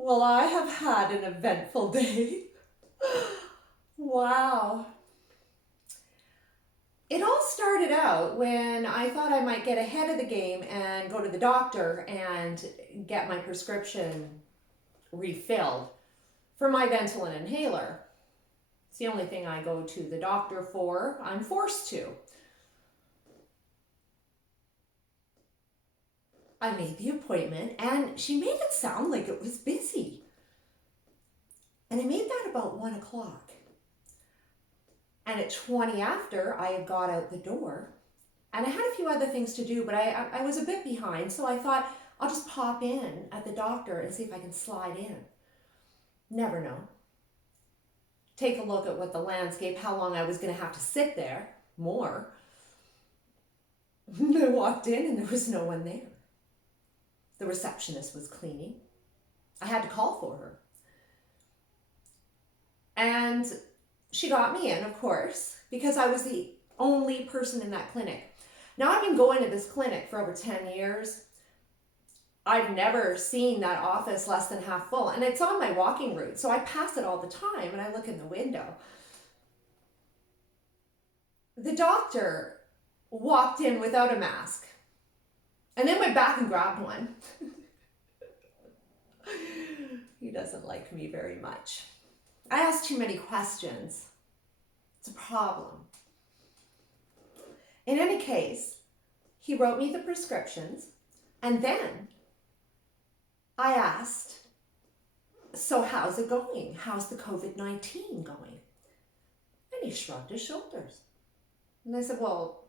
Well, I have had an eventful day. Wow. It all started out when I thought I might get ahead of the game and go to the doctor and get my prescription refilled for my Ventolin inhaler. It's the only thing I go to the doctor for. I'm forced to. I made the appointment and she made it sound like it was busy. And I made that about 1 o'clock. And at 20 after, I had got out the door. And I had a few other things to do, but I was a bit behind. So I thought, I'll just pop in at the doctor and see if I can slide in. Never know. Take a look at what the landscape, how long I was going to have to sit there, more. I walked in and there was no one there. The receptionist was cleaning. I had to call for her. And she got me in, of course, because I was the only person in that clinic. Now, I've been going to this clinic for over 10 years. I've never seen that office less than half full, and it's on my walking route, so I pass it all the time, and I look in the window. The doctor walked in without a mask, and then went back and grabbed one. He doesn't like me very much. I ask too many questions. It's a problem. In any case, he wrote me the prescriptions, and then I asked, so how's it going? How's the COVID-19 going? And he shrugged his shoulders. And I said, well,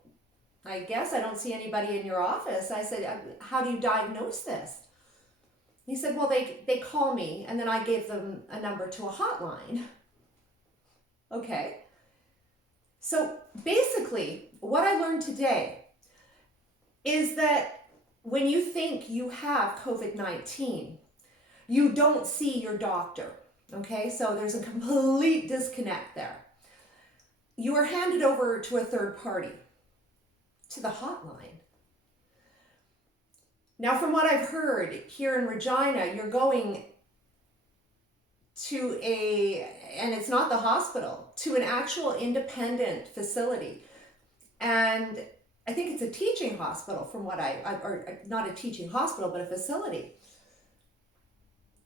I guess I don't see anybody in your office. I said, how do you diagnose this? He said, well, they call me, and then I gave them a number to a hotline. Okay. So basically, what I learned today is that when you think you have COVID-19, you don't see your doctor. Okay, so there's a complete disconnect there. You are handed over to a third party, to the hotline. Now, from what I've heard here in Regina, you're going to and it's not the hospital, to an actual independent facility. And I think it's a teaching hospital from what or not a teaching hospital, but a facility.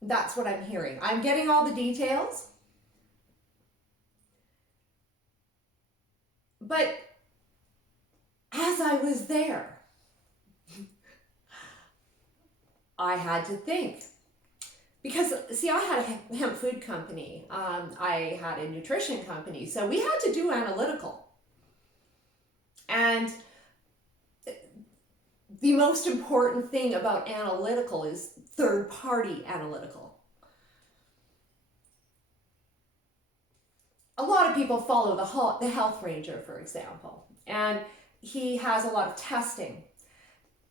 That's what I'm hearing. I'm getting all the details. But as I was there, I had to think. Because, see, I had a hemp food company. I had a nutrition company. So we had to do analytical. And the most important thing about analytical is third-party analytical. A lot of people follow the health ranger, for example, and he has a lot of testing.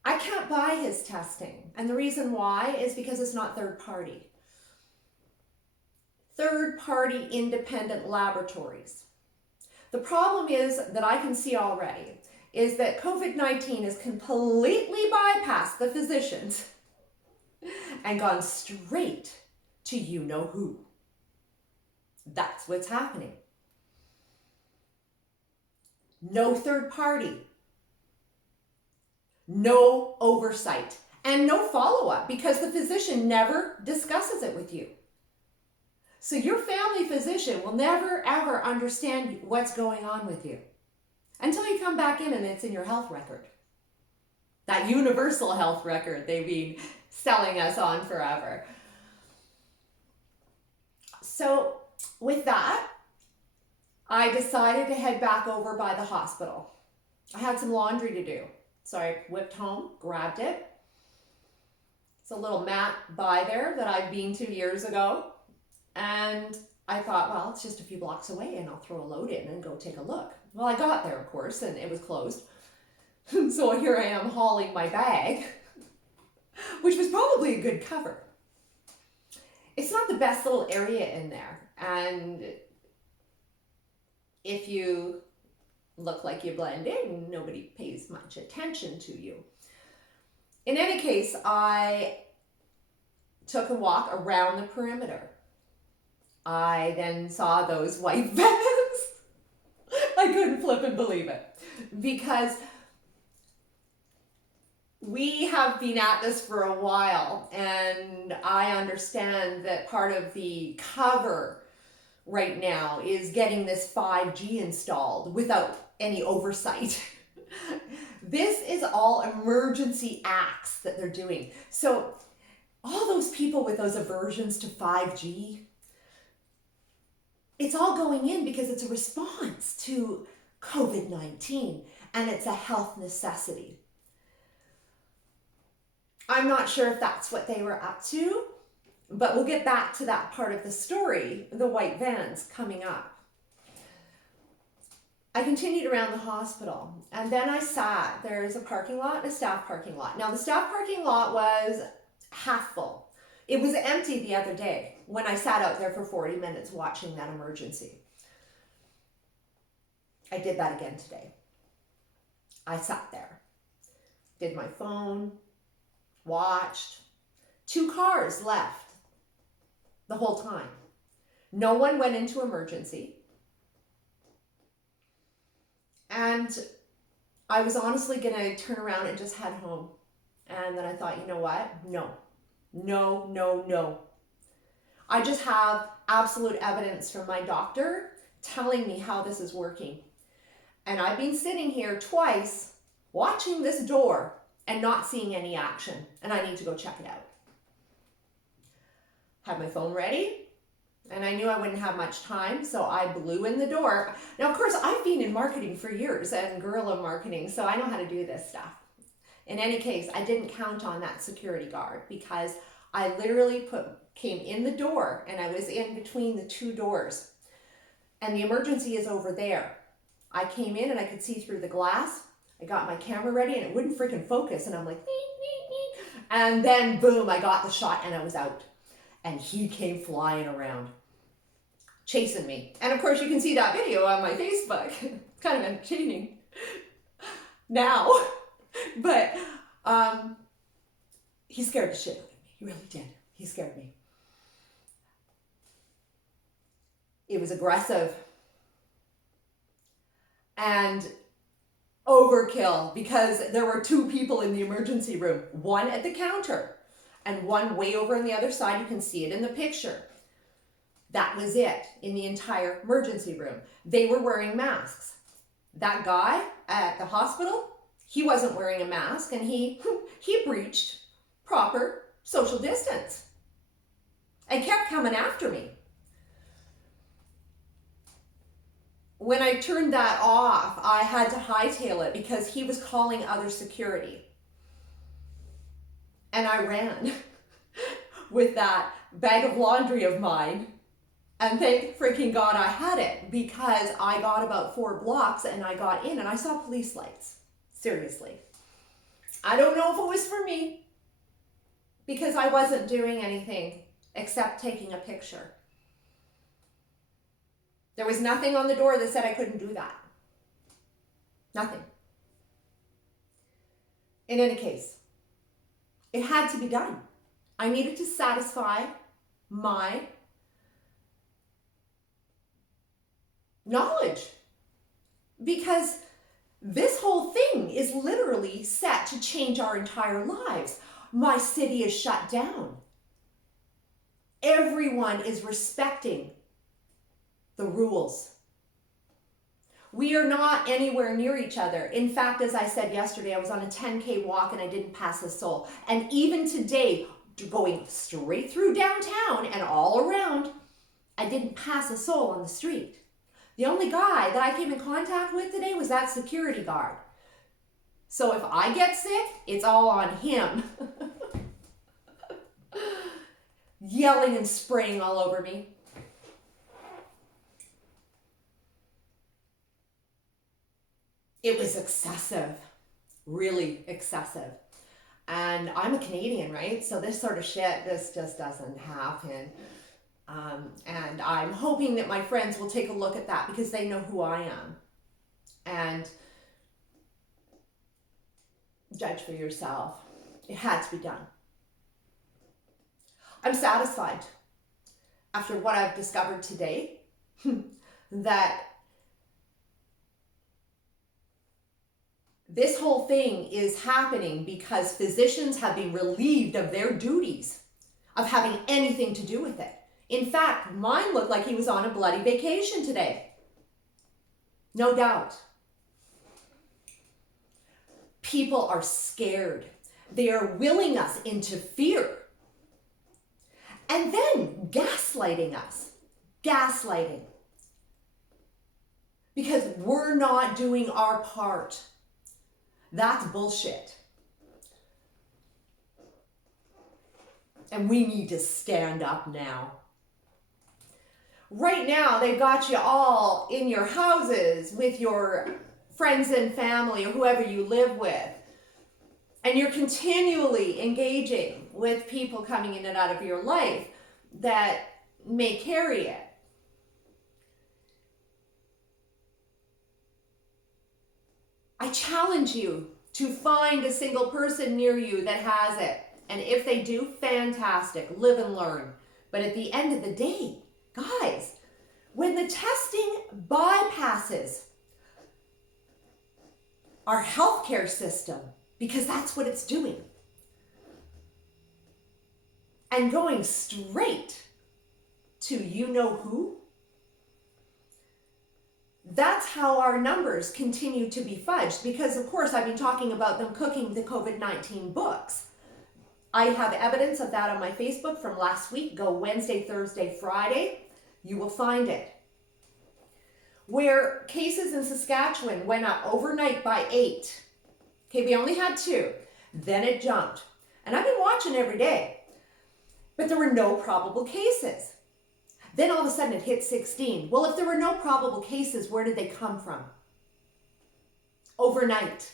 I can't buy his testing, and the reason why is because it's not third-party. Third-party independent laboratories. The problem is that I can see already is that COVID-19 has completely bypassed the physicians and gone straight to you-know-who. That's what's happening. No third party. No oversight. And no follow-up because the physician never discusses it with you. So your family physician will never, ever understand what's going on with you until you come back in and it's in your health record. That universal health record they've been selling us on forever. So with that, I decided to head back over by the hospital. I had some laundry to do. So I whipped home, grabbed it. It's a little mat by there that I've been to years ago. And I thought, well, it's just a few blocks away and I'll throw a load in and go take a look. Well, I got there, of course, and it was closed. So here I am hauling my bag, which was probably a good cover. It's not the best little area in there. And if you look like you blend in, nobody pays much attention to you. In any case, I took a walk around the perimeter. I then saw those white vans. I couldn't flip and believe it, because we have been at this for a while, and I understand that part of the cover right now is getting this 5G installed without any oversight. This is all emergency acts that they're doing. So all those people with those aversions to 5G, it's all going in because it's a response to COVID-19, and it's a health necessity. I'm not sure if that's what they were up to, but we'll get back to that part of the story, the white vans, coming up. I continued around the hospital, and then I sat. There's a parking lot and a staff parking lot. Now, the staff parking lot was half full. It was empty the other day when I sat out there for 40 minutes watching that emergency. I did that again today. I sat there, did my phone, watched. 2 cars left the whole time. No one went into emergency. And I was honestly going to turn around and just head home. And then I thought, you know what? No. I just have absolute evidence from my doctor telling me how this is working. And I've been sitting here twice watching this door and not seeing any action. And I need to go check it out. Had my phone ready. And I knew I wouldn't have much time, so I blew in the door. Now, of course, I've been in marketing for years and guerrilla marketing, so I know how to do this stuff. In any case, I didn't count on that security guard, because I literally came in the door, and I was in between the 2 doors. And the emergency is over there. I came in and I could see through the glass. I got my camera ready and it wouldn't freaking focus. And I'm like, and then boom, I got the shot and I was out. And he came flying around, chasing me. And of course you can see that video on my Facebook. It's kind of entertaining now. But he scared the shit out of me. He really did. He scared me. It was aggressive and overkill, because there were 2 people in the emergency room, one at the counter and one way over on the other side. You can see it in the picture. That was it in the entire emergency room. They were wearing masks. That guy at the hospital, he wasn't wearing a mask, and he breached proper social distance and kept coming after me. When I turned that off, I had to hightail it because he was calling other security. And I ran with that bag of laundry of mine. And thank freaking God I had it, because I got about 4 blocks and I got in and I saw police lights. Seriously. I don't know if it was for me, because I wasn't doing anything except taking a picture. There was nothing on the door that said I couldn't do that. Nothing. In any case, it had to be done. I needed to satisfy my knowledge, because this whole thing is literally set to change our entire lives. My city is shut down. Everyone is respecting the rules. We are not anywhere near each other. In fact, as I said yesterday, I was on a 10K walk and I didn't pass a soul. And even today, going straight through downtown and all around, I didn't pass a soul on the street. The only guy that I came in contact with today was that security guard. So if I get sick, it's all on him. Yelling and spraying all over me. It was excessive, really excessive. And I'm a Canadian, right? So this sort of shit, this just doesn't happen. And I'm hoping that my friends will take a look at that, because they know who I am. And judge for yourself. It had to be done. I'm satisfied after what I've discovered today that this whole thing is happening because physicians have been relieved of their duties of having anything to do with it. In fact, mine looked like he was on a bloody vacation today. No doubt. People are scared. They are willing us into fear. And then gaslighting us. Gaslighting. Because we're not doing our part. That's bullshit. And we need to stand up now. Right now, they've got you all in your houses with your friends and family or whoever you live with. And you're continually engaging with people coming in and out of your life that may carry it. I challenge you to find a single person near you that has it. And if they do, fantastic. Live and learn. But at the end of the day, guys, when the testing bypasses our healthcare system, because that's what it's doing, and going straight to you know who, that's how our numbers continue to be fudged. Because of course I've been talking about them cooking the COVID-19 books. I have evidence of that on my Facebook from last week. Go Wednesday, Thursday, Friday. You will find it. Where cases in Saskatchewan went up overnight by 8. Okay, we only had 2. Then it jumped. And I've been watching every day. But there were no probable cases. Then all of a sudden it hit 16. Well, if there were no probable cases, where did they come from? Overnight.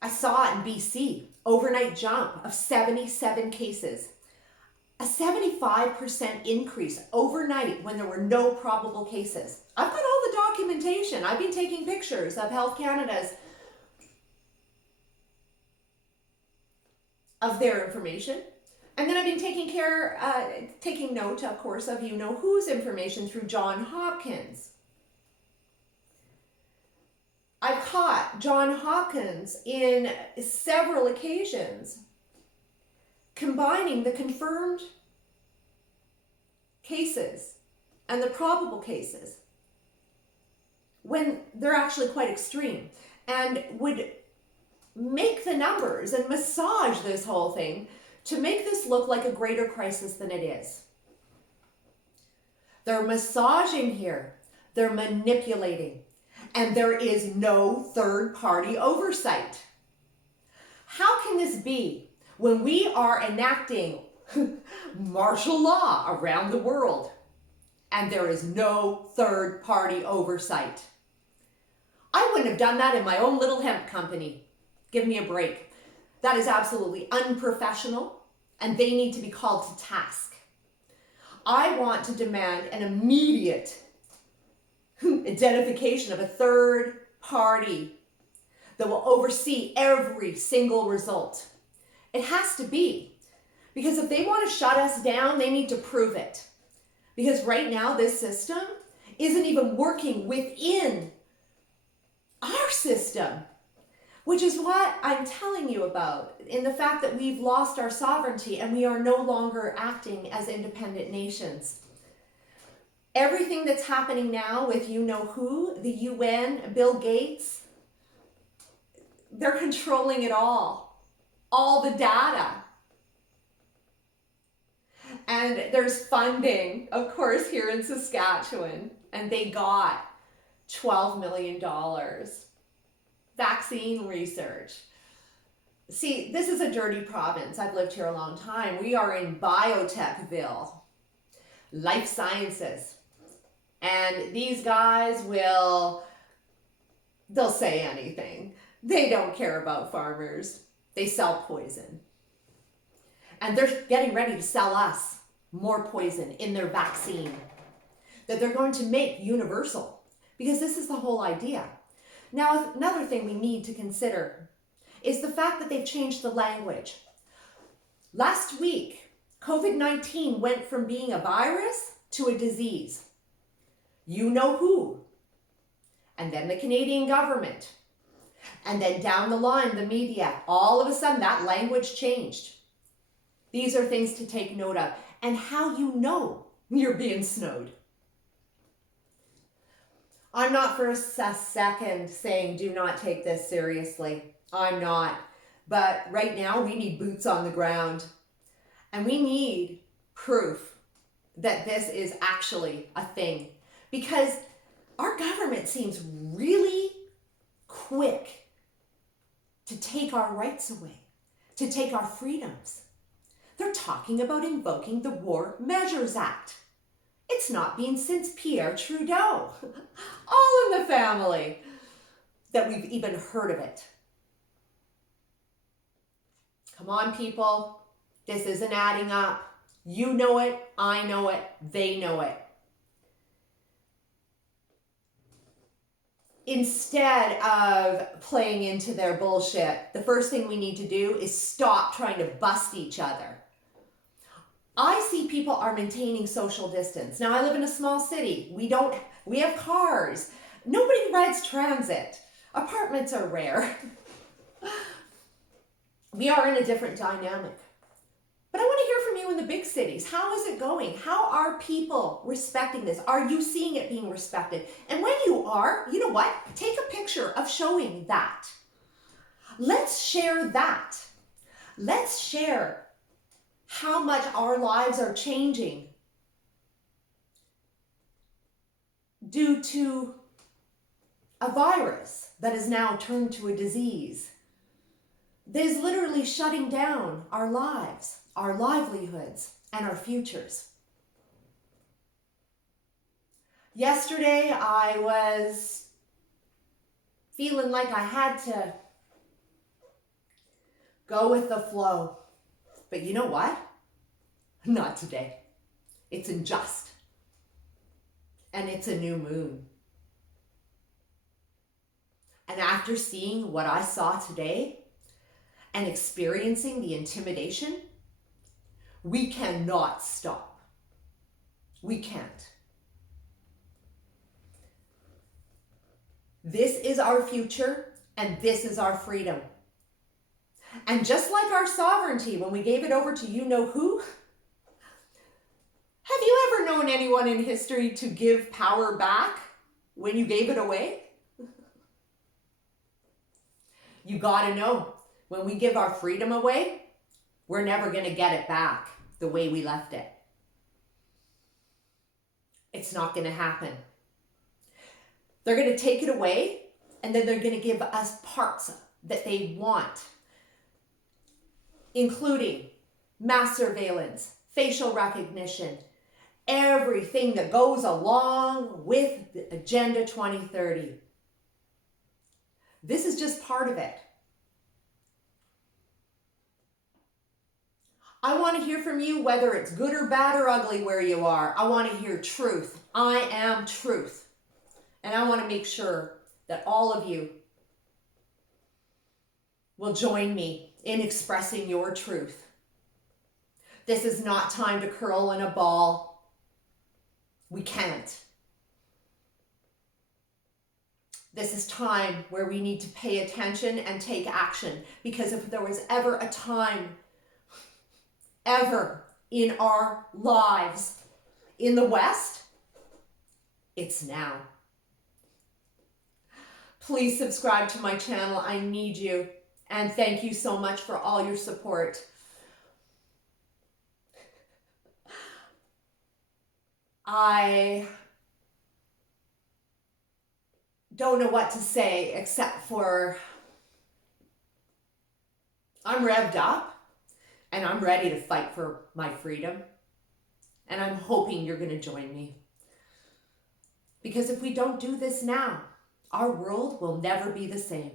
I saw it in BC, overnight jump of 77 cases. A 75% increase overnight when there were no probable cases. I've got all the documentation. I've been taking pictures of Health Canada's, of their information. And then I've been taking note, of course, of you know whose information through Johns Hopkins. I've caught Johns Hopkins in several occasions combining the confirmed cases and the probable cases when they're actually quite extreme, and would make the numbers and massage this whole thing to make this look like a greater crisis than it is. They're massaging here. They're manipulating. And there is no third-party oversight. How can this be when we are enacting martial law around the world and there is no third-party oversight? I wouldn't have done that in my own little hemp company. Give me a break. That is absolutely unprofessional, and they need to be called to task. I want to demand an immediate identification of a third party that will oversee every single result. It has to be, because if they want to shut us down, they need to prove it. Because right now this system isn't even working within our system, which is what I'm telling you about, in the fact that we've lost our sovereignty and we are no longer acting as independent nations. Everything that's happening now with you know who, the UN, Bill Gates, they're controlling it all the data. And there's funding, of course, here in Saskatchewan, and they got $12 million. Vaccine research. See, this is a dirty province. I've lived here a long time. We are in Biotechville, life sciences. And these guys they'll say anything. They don't care about farmers. They sell poison. And they're getting ready to sell us more poison in their vaccine that they're going to make universal, because this is the whole idea. Now, another thing we need to consider is the fact that they've changed the language. Last week, COVID-19 went from being a virus to a disease. You know who. And then the Canadian government. And then down the line, the media. All of a sudden, that language changed. These are things to take note of. And how you know you're being snowed. I'm not for a second saying do not take this seriously. I'm not. But right now, we need boots on the ground. And we need proof that this is actually a thing. Because our government seems really quick to take our rights away, to take our freedoms. They're talking about invoking the War Measures Act. It's not been since Pierre Trudeau, all in the family, that we've even heard of it. Come on, people. This isn't adding up. You know it, I know it, they know it. Instead of playing into their bullshit, the first thing we need to do is stop trying to bust each other. I see people are maintaining social distance. Now, I live in a small city. We have cars. Nobody rides transit. Apartments are rare. We are in a different dynamic. But I want to hear from you in the big cities. How is it going? How are people respecting this? Are you seeing it being respected? And when you are, you know what? Take a picture of showing that. Let's share that. Let's share how much our lives are changing due to a virus that is now turned to a disease that is literally shutting down our lives, our livelihoods, and our futures. Yesterday, I was feeling like I had to go with the flow. But you know what? Not today. It's unjust. And it's a new moon. And after seeing what I saw today and experiencing the intimidation, we cannot stop. We can't. This is our future and this is our freedom. And just like our sovereignty, when we gave it over to you know who, have you ever known anyone in history to give power back when you gave it away? You gotta know, when we give our freedom away, we're never gonna get it back the way we left it. It's not gonna happen. They're gonna take it away and then they're gonna give us parts that they want, including mass surveillance, facial recognition, everything that goes along with the Agenda 2030. This is just part of it. I want to hear from you, whether it's good or bad or ugly where you are. I want to hear truth. I am truth. And I want to make sure that all of you will join me in expressing your truth. This is not time to curl in a ball. We can't. This is time where we need to pay attention and take action, because if there was ever a time, ever in our lives in the West, it's now. Please subscribe to my channel. I need you. And thank you so much for all your support. I don't know what to say except for I'm revved up and I'm ready to fight for my freedom. And I'm hoping you're going to join me. Because if we don't do this now, our world will never be the same.